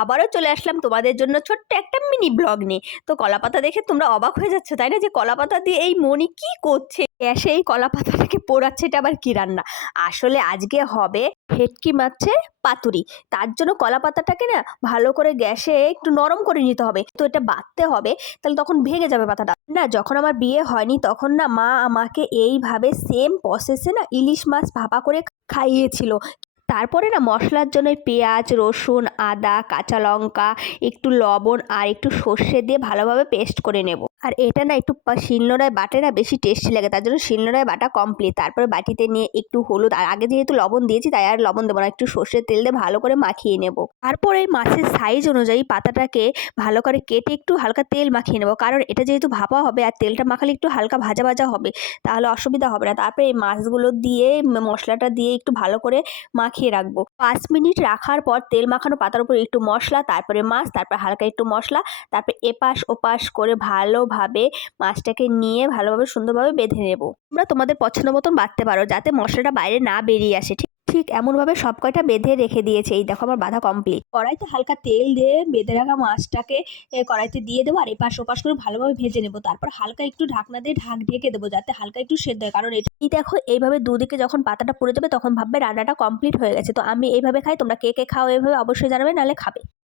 আবারও চলে আসলাম তোমাদের জন্য ছোট্ট একটা মিনি ব্লগ নিয়ে। তো কলাপাতা দেখে তোমরা অবাক হয়ে যাচ্ছ, তাই না, যে কলাপাতা দিয়ে এই মনি কি করছে, গ্যাসে এই কলাপাতাটাকে পোড়াচ্ছে, এটা আবার কি রান্না? আসলে আজকে হবে ভেটকি মাছের পাতুরি। তার জন্য কলাপাতাটাকে না ভালো করে গ্যাসে একটু নরম করে নিতে হবে, তো এটা বাটতে হবে, তাহলে তখন ভেঙে যাবে পাতাটা। না, যখন আমার বিয়ে হয়নি তখন না মা আমাকে এইভাবে সেম প্রসেসে না ইলিশ মাছ ভাপা করে খাইয়েছিল। তারপরে না মশলার জন্য পেঁয়াজ, রসুন, আদা, কাঁচা লঙ্কা, একটু লবণ আর একটু সর্ষে দিয়ে ভালোভাবে পেস্ট করে নেব। আর এটা না একটু শিলনোড়ায় বাটে না বেশি টেস্টি লাগে, তার জন্য শিলনোড়ায় বাটা কমপ্লিট। তারপরে বাটিতে নিয়ে একটু হলুদ, আর আগে যেহেতু লবণ দিয়েছি তাই আর লবণ দেবো না, একটু সর্ষের তেল দিয়ে ভালো করে মাখিয়ে নেব। তারপরে মাছের সাইজ অনুযায়ী পাতাটাকে ভালো করে কেটে একটু হালকা তেল মাখিয়ে নেব, কারণ এটা যেহেতু ভাপা হবে আর তেলটা মাখালে একটু হালকা ভাজা ভাজা হবে, তাহলে অসুবিধা হবে না। তারপরে এই মাছগুলো দিয়ে মশলাটা দিয়ে একটু ভালো করে মাখিয়ে রাখবো। 5 মিনিট রাখার পর তেল মাখানো পাতার উপর একটু মশলা, তারপরে মাছ, তারপর হালকা একটু মশলা, তারপর এপাশ ওপাশ করে ভালোভাবে মাছটাকে নিয়ে ভালোভাবে সুন্দরভাবে বেঁধে নেব। তোমরা তোমাদের পছন্দ মতন বাঁধতে পারো, যাতে মশলাটা বাইরে না বেরিয়ে আসে। ঠিক ঠিক এমনভাবে সব কয়টা বেঁধে রেখে দিয়েছে। এই দেখো আমার বাঁধা কমপ্লিট। কড়াইতে হালকা তেল দিয়ে বেঁধে রাখা মাছটাকে কড়াইতে দিয়ে দেবো, আর এপাশ ওপাশ করে ভালোভাবে ভেজে নেবো। তারপর হালকা একটু ঢাকনা দিয়ে ঢেকে দেবো, যাতে হালকা একটু সেদ্ধ হয়, কারণ এই দেখো এইভাবে দুদিকে যখন পাতাটা পুড়ে যাবে তখন ভাববে রান্নাটা কমপ্লিট হয়ে গেছে। তো আমি এইভাবে খাই, তোমরা কে কে খাও এইভাবে অবশ্যই জানাবে, নাহলে খাবে।